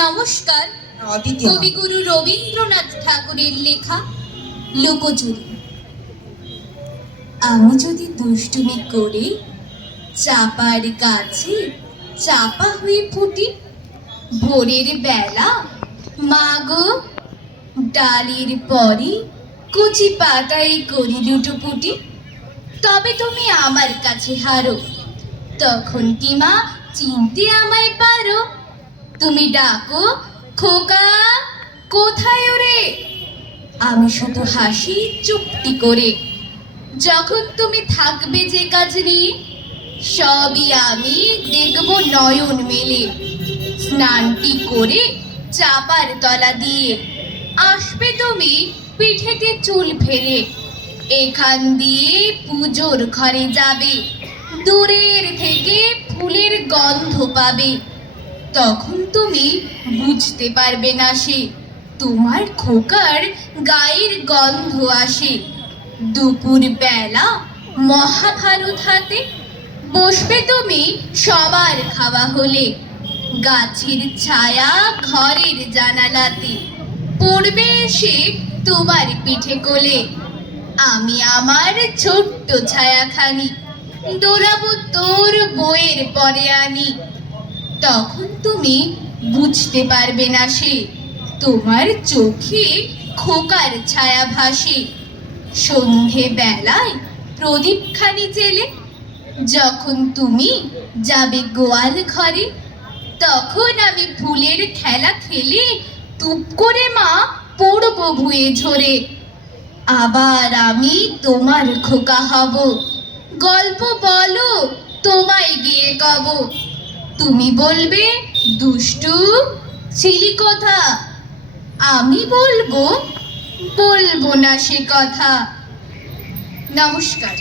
নমস্কার। কবিগুরু রবীন্দ্রনাথ ঠাকুরের লেখা লুকোচুরি। আমি যদি দুষ্টুমি করে চাপার গাছে চাপা হয়ে ফুটি, ভোরের বেলা মাগো ডালের পরে কচি পাতায় করি লুটোপুটি, তবে তুমি আমার কাছে হারো। তখন কি মা চিনতে আমায় পারো? তুমি ডাকো, খোকা কোথায় ওরে? আমি শুধু হাসি চুপটি করে। যখন তুমি থাকবে যে কাজ নিয়ে, সবই আমি দেখব নয়ন মেলে। স্নানটি করে চাপার তলা দিয়ে আসবে তুমি পিঠেতে চুল ফেলে। এখান দিয়ে পুজোর ঘরে যাবে, দূরের থেকে ফুলের গন্ধ পাবে। তখন তুমি বুঝতে পারবে না সে তোমার খোকার গায়ের গন্ধ আসে। দুপুর বেলা মহাভারত হাতে বসবে তুমি সবার খাওয়া হলে। গাছের ছায়া ঘরের জানালাতে পড়বে এসে তোমার পিঠে কোলে। আমি আমার ছোট্ট ছায়াখানি দোলাবো তোর বইয়ের পরে আনি। তখন তুমি বুঝতে পারবে না সে তোমার চোখে খোকার ছায়া ভাসে। সন্ধে বেলায় প্রদীপখানি জেলে যখন তুমি যাবে গোয়াল ঘরে, তখন আমি ফুলের খেলা খেলে টুপ করে মা পড়বো ভুয়ে ঝরে। আবার আমি তোমার খোকা হব, গল্প বলো তোমায় গিয়ে কব। তুমি বলবে দুষ্টু ছিলি কথা, আমি বলবো না সে কথা। নমস্কার।